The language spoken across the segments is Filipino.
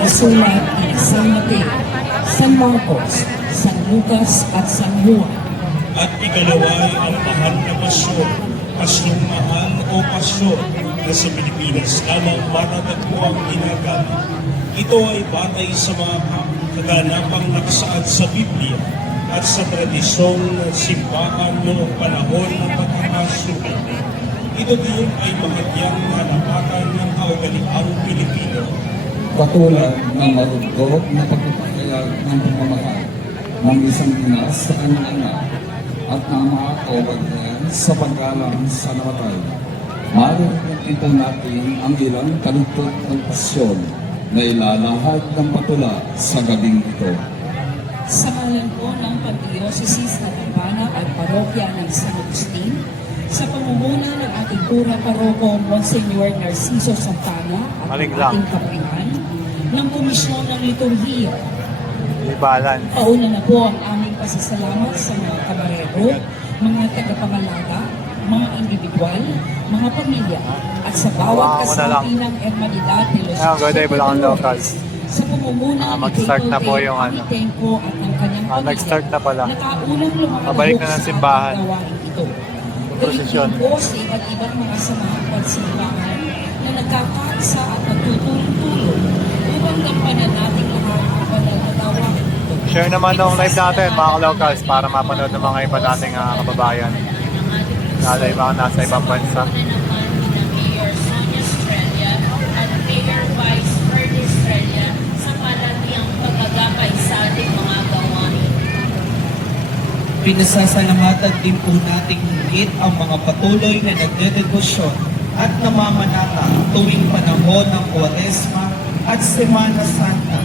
nasulat ni San Mateo, San Marcos, San Lucas at San Juan. At ikalawa ay ang mahal na pasyon, pasyong mahal o pasyon na sa Pilipinas lamang matatagpuang ginagamit. Ito ay batay sa mga kaganapang nakasaad sa Biblia at sa tradisyong simbahan noong panahon ng pagkakasulat. Ito din ay mahagyang halapatan ng kaugaliang Pilipino. Katulad ng marugdog na pagpapakayag ng pagmamahal ng isang ina sa kanyang anak at nakakaubad niya sa paggalang sa namatay. Maririnig po natin ang ilang kalugtod ng pasyon na ilalahad ng patula sa gabing ito. Sa ngalan po ng Pagdiocesis na Tampana at Parokya ng San Agustin, sa pamumuna ng ating pura paroko Monsignor Narciso Santana at ng ating kapihan ng Komisyon ng Liturhiya. Pauna na po ang aming pasasalamat sa mga kabarero, mga tagapangalaga, mga individual, mga pamilya, at sa bawat kasapi ng Hermanidad de los Locals. Sa pamumuna ng mag-start na po yung ano. Tempo at ng kanyang pamilya, nag-start na pala. nakaunang lumakalahok Pabalik na ng simbahan. sa gawain ito. Prosesyon. Galing po sa iba't ibang mga samahan at simbahan na nagkakaisa at nagtutulong-tulong upang gampanan nating lahat ang banal na gawain ito. Share naman nung live natin mga ka-locals para mapanood ng mga iba nating kababayan. Lalo yung mga nasa ibang bansa. Mayor Sonia Estrella at Mayor Vice Ferdy Estrella sa palatiang pagkagabay sa ating mga gawain. Pinasasalamatan din po nating higit ang mga patuloy na nagdedebosyon at namamanata tuwing panahon ng Kwaresma at Semana Santa.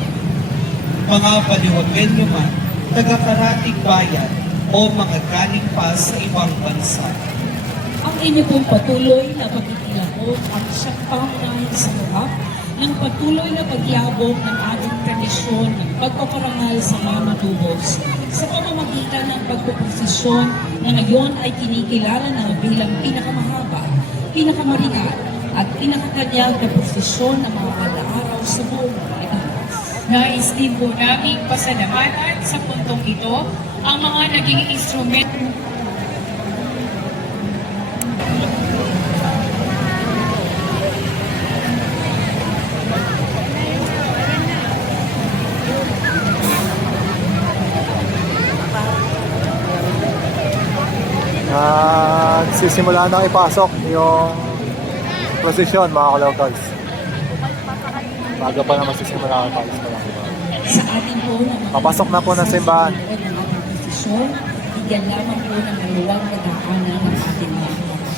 Mga paliwagelyo man, taga-karatig bayan o mga galing pa sa ibang bansa. Ang inyo pong patuloy na pagkikilahok ang siyang pangunahin sa harap ng patuloy na pagyabong ng ating tradisyon ng pagpaparangal sa mga matubos sa pamamagitan ng pagpuposisyon na ngayon ay kinikilala na bilang pinakamahaba, pinakamaringal at pinakakanyag na posisyon ng mga pag-aaraw sa buong Pilipinas. Nais din po namin pasalamatan sa puntong ito ang mga naging instrumento Sisimula nang ipasok yung prosesyon mga ka-locals. Bago pa naman sisimula ang ipasok pa lang. Sa ating po na mga Papasok na po ng simbahan. ng ating posisyon, bigyan lamang po ng maluwag na daanan ng ating mga Diyos.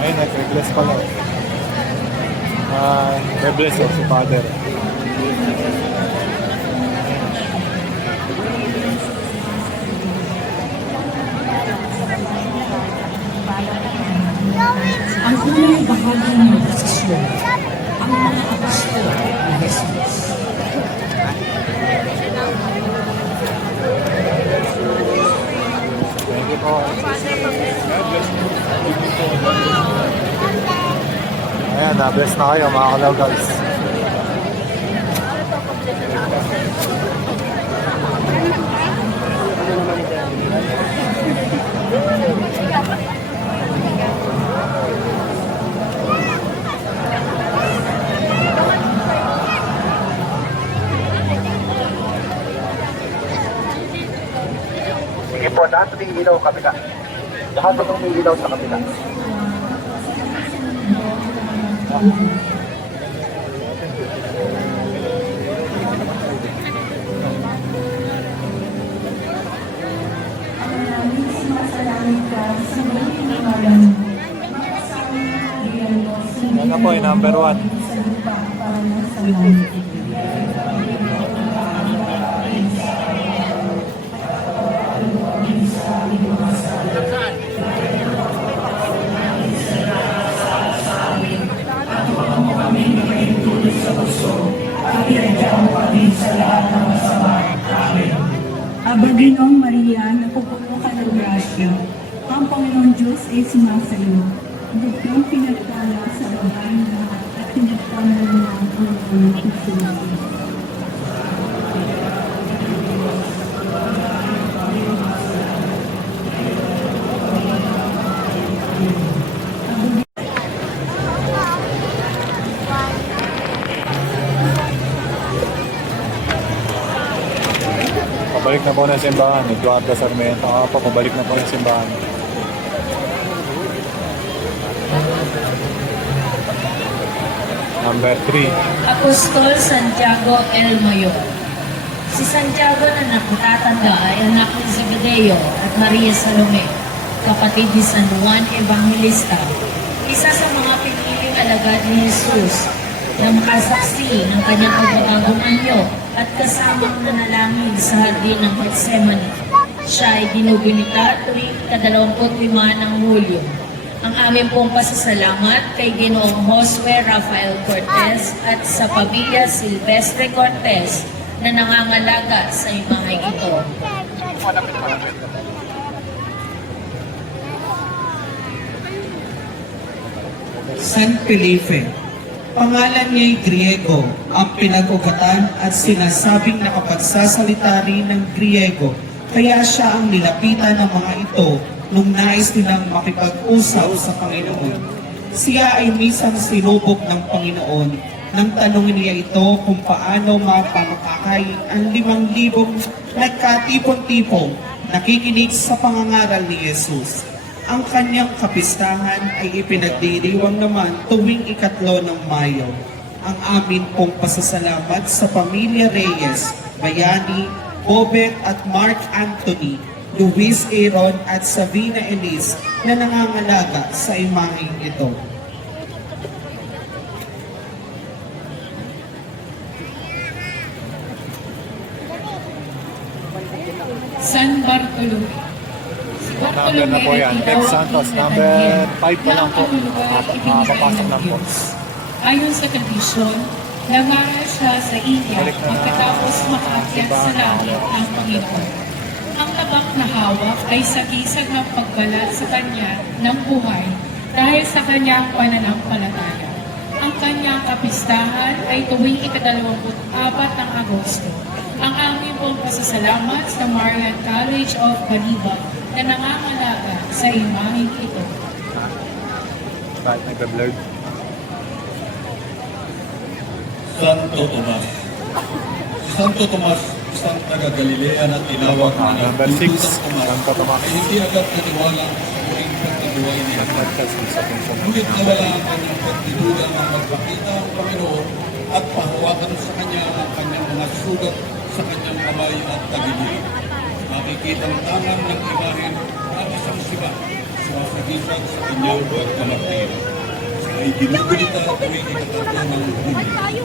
Ayun, nag-bless pala. Nag-bless si Father. Ang unang bahagi ng posisyon, ang mga apostol na Jesus. Thank you po. Ayan, na-bless na kayo mga ka-locals. Sige po, lahat ng ilaw kabila. Lahat ng ilaw sa kabila. Ano po yung number 1? ay sumasayo. Bukang pinagpala sa babae ng lahat at pinagpala ng ang mga Kristiyanos. Pabalik na po ng simbahan. Eduardo Sarmiento nga po, pabalik na po ng simbahan. Number 3. Apostol Santiago El Mayor. Si Santiago na nakatatanda ay anak ni Zebedeo at Maria Salome, kapatid ni San Juan Evangelista. Isa sa mga piniling alagad ni Jesus na makasaksi ng kanyang pagbabagong anyo at kasamang nanalangin sa hardin ng Gethsemane. Siya ay ginugunita tuwing 25 ng Hulyo. Ang aming pong pasasalamat kay Ginoong Josue Rafael Cortez at sa pamilya Silvestre Cortez na nangangalaga sa imahay ito. San Felipe. Pangalan niya'y Griego, ang pinag-ugatan at sinasabing nakapagsasalita rin ng Griego. Kaya siya ang nilapitan ng mga ito nung nais nilang makipag-usap sa Panginoon. Siya ay minsan sinubok ng Panginoon nang tanongin niya ito kung paano mapamakakain ang 5,000 nagkatipon-tipong nakikinig sa pangangaral ni Jesus. Ang kanyang kapistahan ay ipinagdiriwang naman tuwing 3 ng Mayo. Ang amin pong pasasalamat sa pamilya Reyes, Bayani, Bobet at Mark Anthony, Luis Aaron at Savina Elise na nangangalaga sa imaheng ito. San Bartolome. Si Number Bartolome na po ay yan. tinawag Tex Santos, ni number Nathaniel 5 pa lang po. na ang lugar ibinigay Makapapasok ng na po. Diyos. Ayon sa tradisyon, namaral siya sa India Balik na pagkatapos makaakyat sa simbahan. langit ng Panginoon. Ang tabak na hawak ay sagisag ng pagbalat sa kanya ng buhay dahil sa kanyang pananampalataya. Ang kanyang kapistahan ay tuwing 24 ng Agosto. Ang aming pong pasasalamat sa Marian College of Baliba na nangangalaga sa imaheng ito. Kahit nagbe-blurred. Santo Tomas. Santo Tomas, isang taga-Galilea na tinawag na Number 6. Tomas, Santo Tomas. ay hindi agad naniwala sa muling pagkabuhay niya. Nagtagtas sa puso. Ngunit nawala ang kanyang pagdiduda ng magpakita ang Panginoon at pahawakan sa kanya ang kanyang mga sugat sa kanyang kamay at tagilid. Makikita ang tangan ng imahen at isang siba sumasagisag sa kanyang pagkamartir. Siya ay ginugunita tuwing 3 ng Hulyo.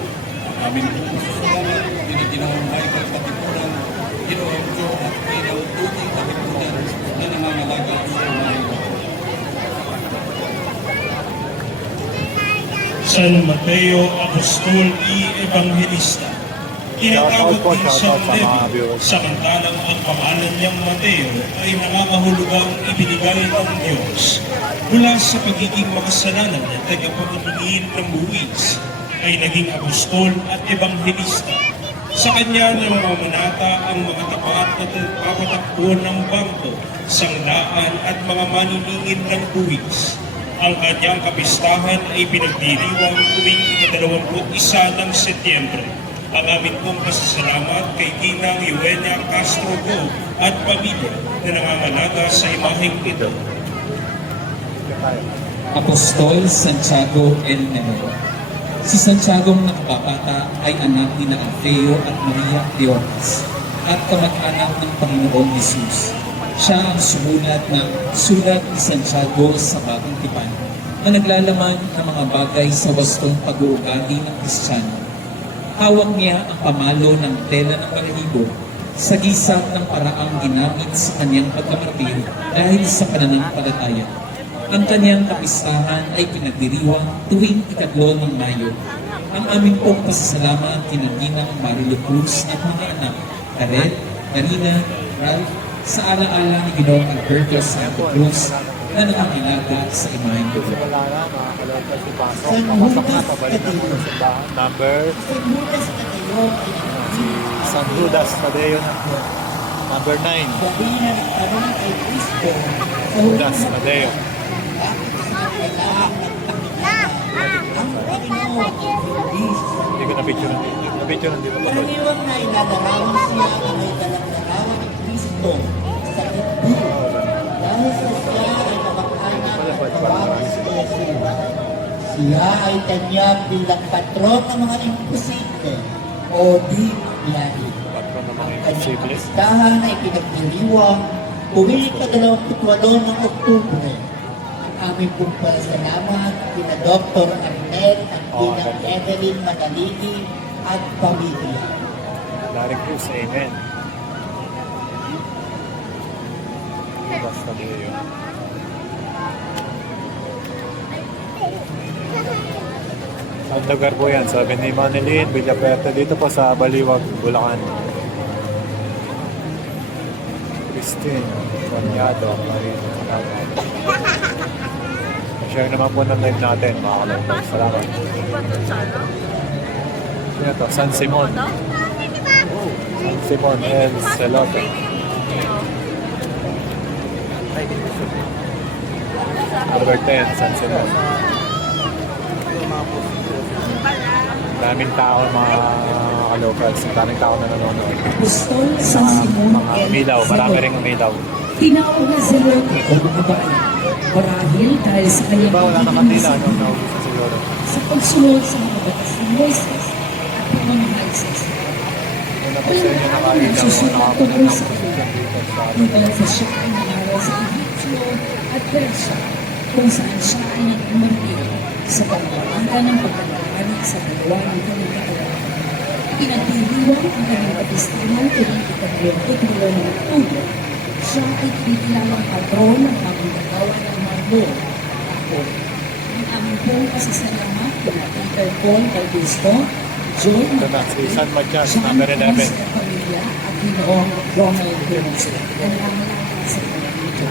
Aming pasasalamat, Ginang Michael Katipunan, Ginoong Joe at Ginang Tuti Katipunan na nangangalaga sa mga ito. San Mateo Apostol y Evangelista. Tinatawag Shoutout po, din shoutout siyang sa mga Levi, viewers. samantalang ang pangalan niyang Mateo ay nangangahulugang ibinigay ng Diyos. Mula sa pagiging makasalanan at tagapagpapagin ng buwis, ay naging apostol at ebanghelista. Sa kanya namamanata ang mga tapat na papatakbo ng bangko, sanglaan at mga maniningil ng buwis. Ang kanyang kapistahan ay pinagdiriwang tuwing 21 ng Setyembre. Ang amin pong pasasalamat kay Ginang Eugenia Castro Go at pamilya na nangangalaga sa imaheng ito. Apostol Santiago El Menor. Si Santiago nakababata ay anak ni Alfeo at Maria Leones at kamag-anak ng Panginoong Jesus. Siya ang sumulat ng Sulat ni Santiago sa Bagong Tipan na naglalaman ng mga bagay sa wastong pag-uugali ng Kristiyano. Hawak niya ang pamalo ng tela ng balahibo sa gisag ng paraang ginamit sa kanyang pagkamartir dahil sa pananampalataya. Ang kanyang kapistahan ay pinagdiriwang tuwing 3 ng Mayo. Ang aming pong pasasalamat kina Ginang Marilo Cruz at mga anak, Karel, Karina, Ralph, sa alaala ni Ginoong Alberto Santo Cruz, na nangangilagay sa imaheng Diyos. Simula na, mga kalautas, ipasok. San Papasok na, Judas pabalik na Tadeo. sa simbahan. Number, San Judas Tadeo ay si San Judas Tadeo na. Number 9, gabi na nagkaroon kay Kristo sa Judas Tadeo. ang Panginoon Hindi ko na-picture dito. karaniwang na inadarawan siya na may dalang-darawan ng Kristo sa dibdib dahil sa siya ay kamag-anak ng Kristo Jesus. Siya ay tanyag bilang patron ng mga imposible o di mangyari. Patron ng mga Ang kanyang imposible. listahan ay pinagdiriwang tuwing ika-28 ng Oktubre. Ang aming pong pasalamat kina Dr. Arnel at kina Evelyn Manalini at pamilya. Larry Cruz, amen. Judas Tadeo. Ang lugar po yan, sabi ni Manilin, Villapuerto, dito po sa Baliwag, Bulacan. Christine, Conyado, Marino, salamat. Share naman po ng live natin, mga kalagdag. Salamat. Yan to, San Simon. San Simon, El Celote. Albert 10, San Simon. Daming tao, mga kalocals. Daming tao na nanonood. Apostol San Simon Mga El umilaw, marami Celote. rin umilaw. Tinawag na Zelote o mga babae. Marahil dahil sa kanyang Diba wala naman nila, no? Nauwi sa siguro. sa pagsunod sa mga batas ng Moises at pamamahal sa Israel. Una po sa inyo nakailaw, nakapunod ng posisyon dito sa Nagbalasa siya ay nangaral sa Egyptio at Persia kung saan siya ay nag-umartir sa pagbabaga ng pagkakarani sa dalawa ng kanyang katawan. Pinagdiriwang ang kanyang baptismo tuwing ika-22 ng Oktubre. Siya ay binilang patron ng pagkagawa ng Marbon. Ako, ang aming pong pasasalamat kina Peter Paul Calvisto, John Ito na, si San Matias, number 11. sa pamilya at Ginoong Ronald Cruz. Ang lahat sa pamilya.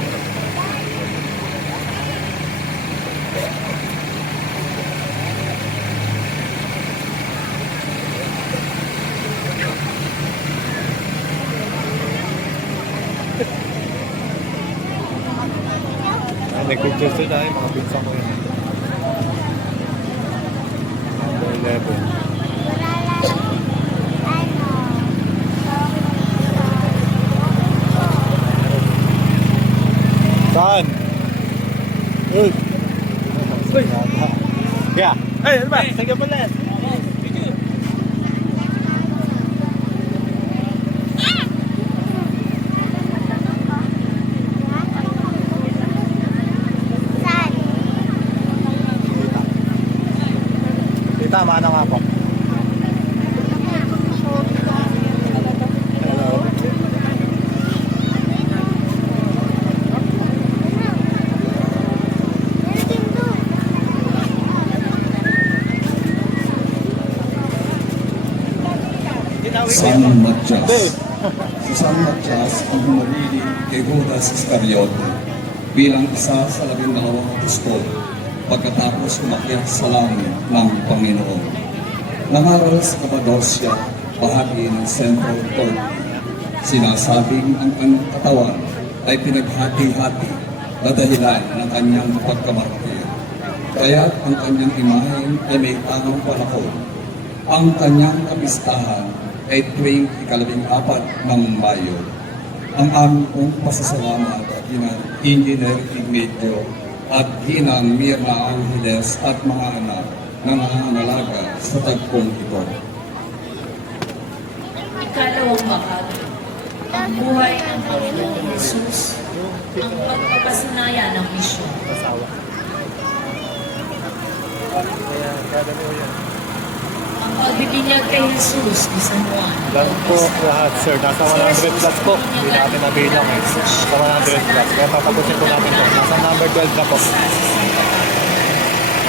Ay, nag-picture sila eh, mga pinsan ko yun. Number 11. Saan? Uy! Uy! Yeah. Ay, ano ba? Sige pala yan. Tita, maano nga po? Hello. San Matias. Si San Matias ang humabili kay Judas Iscariote bilang isa sa 12 apostol pagkatapos umakyat sa langit ng Panginoon. Nangaral sa Cappadocia, bahagi ng Central Turkey. Sinasabing ang kanyang katawan ay pinaghati-hati na dahilan ng kanyang pagkamartir. Kaya ang kanyang imahen ay may tanong panahon. Ang kanyang kapistahan ay tuwing ika-14 ng Mayo. Ang aming pong pasasalamat at Engineer Ignacio at Ginang Mirna Angeles at mga anak na nangangalaga sa tagpong ito. Ikalawang bahagi, ang buhay ng Panginoong Jesus, ang pagpapasanaya ng misyon. Asawa. Kaya, kadami ko yan. Ang pagbibinyag kay Jesus ni San Juan. Lang po lahat, sir. Nasa 100 plus po. Hindi natin nabilang eh. Nasa 100 plus. Kaya tatapusin po namin po. Nasa number 12 na po.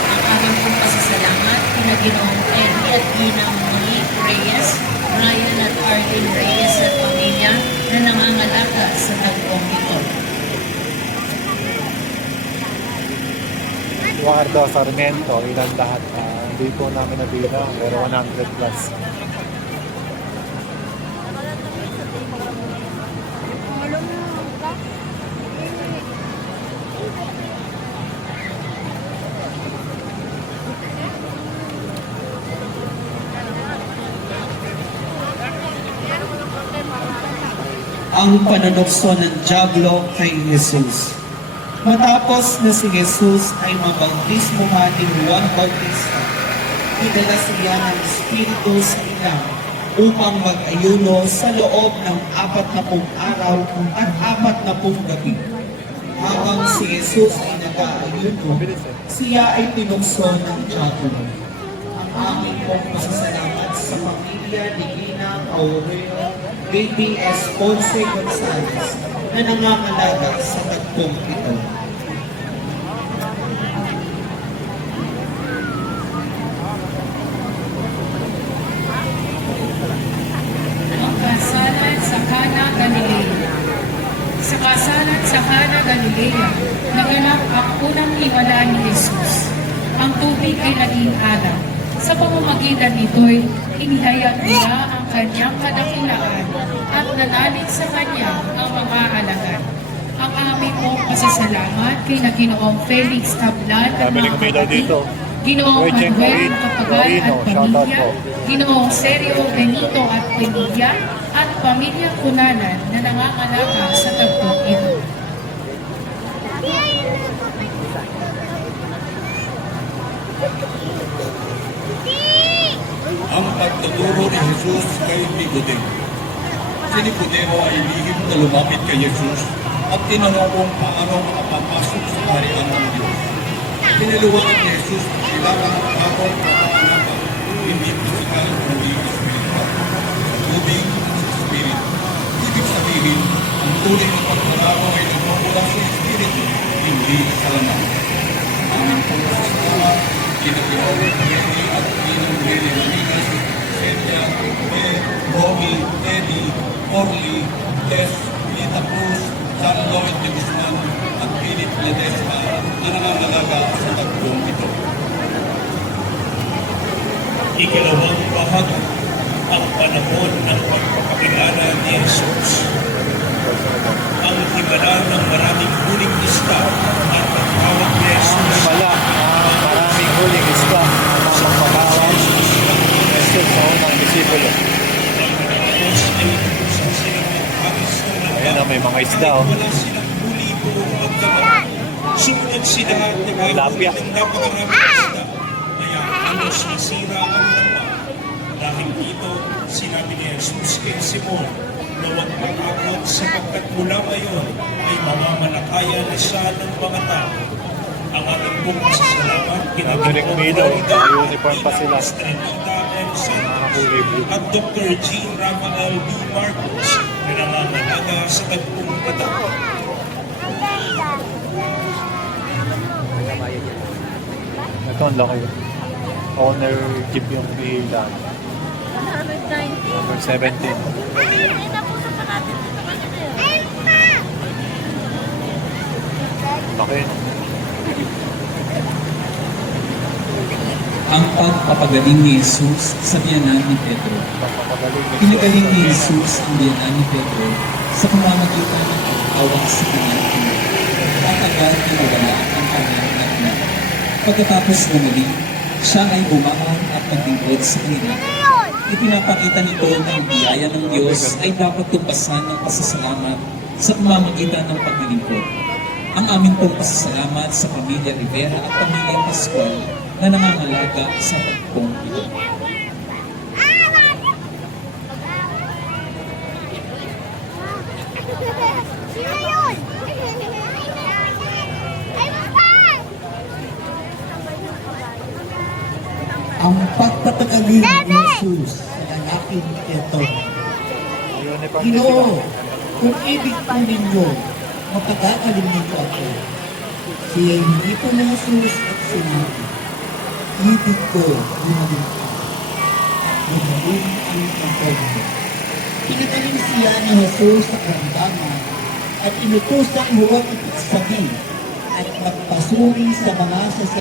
Ang aming pong pasasalamat, pinaginoong Eddie at Ginang Monique Reyes, Ryan at Arlene Reyes at pamilya na nangangalaga sa tagpong ito. Eduardo Sarmiento, ilan lahat. Hindi po namin nabilang, pero 100 plus. Ang panunokso ng dyablo kay Jesus. Matapos na si Jesus ay mabautismuhan ni Juan Bautista, idala siya ng Espiritu sa ina upang mag-ayuno sa loob ng 40 araw at 40 gabi. Habang si Jesus ay nag-aayuno, siya ay tinukso ng dyablo. Ang aming pong pasasalamat sa pamilya ni Gina Aurelio Baby S. Ponce Gonzales na nangangalaga sa tagpong ito. Ang kasalan sa Cana, Galilea. Sa kasalan sa Cana, Galilea, naganap ang unang himala ni Jesus. Ang tubig ay naging alak. Sa pamamagitan nito'y inihayag niya ang kanyang kadakilaan at nanalig sa kanya ang mga alagad. Ang aming pong pasasalamat kay na Ginoong Felix Tablan at mga kapatid, Ginoong Manuel Kapagal at pamilya, Ginoong Sergio Benito at pamilya, at pamilya Kunanan na nangangalaga sa tagpong ito. Ang pagtuturo ni Jesus kay Nicodemo. Si Nicodemo ay lihim na lumapit kay Jesus at tinanong kung paano makapapasok sa kaharian ng Diyos. Tiniluwangan ni Jesus na kailangan ng tao kapapanapan, hindi pisikal, kundi espiritual. Tubig sa Spirit. Ibig sabihin, ang tunay ng pagkararo ay nagmumula sa Espiritu, hindi sa laman. Aming pagkasalamat, kinagawang Jenny at Pinong Rene Manigas, Celia, Romy, Eddie, Orly, Tess, Lita Cruz, San Lloyd de Guzman, at Philip Ledesma na nangangalaga sa tagpong ito. Ikalawang bahagi, ang panahon ng pagpapakilala ni Jesus. Ang himala ng maraming huling isda at ang tawag ni Jesus. Maraming huling isda ang magpapawag Jesus sa unang disipulo. Tapos ay inutusan sila ng hagis ng langka. Ayan na, may mga isda. Wala silang huli buong magdamag. Sumunod sila at nagahuli ng napakaraming isda. Kaya halos nasira ang lamang. Dahil dito, sinabi ni Jesus kay Simon na huwag matakot sapagkat mula ngayon ay mamamalakaya na siya ng mga tao. Ang ating pong pasasalamat Uniform pa sila. Estrelita M. Santos at Dr. Jean Rafael B. Marcos na nangangalaga sa tagpong ito. Ito ang laki. Owner jeep yung ilan. Number 17. Laki. Ang pagpapagaling ni Jesus sa biyanan ni Pedro. Pinagaling ni Jesus ang biyanan ni Pedro sa pamamagitan ng pagtawag sa kanyang ina at agad tinawala ang kanyang ina. Pagkatapos bumalik, siya ay bumangon at naglingkod sa kanila. Ipinapakita nito na ang biyaya ng Diyos ay dapat tumpasan ng pasasalamat sa pamamagitan ng paglilingkod. Ang aming pong pasasalamat sa pamilya Rivera at pamilya Pascual na nangangalaga sa tagpong ito. Ang pagpapagaling ni Jesus sa lalaking ito. Ginoo, kung ibig po ninyo, mapag-aagaling ninyo ako. Siya hindi po na Jesus at sinabi, ibig ko, gumaling ka. Gumaling ang pagkagali. Pinagaling siya ni Jesus sa karamdaman at inutosang huwag ipagsabi at magpasuri sa mga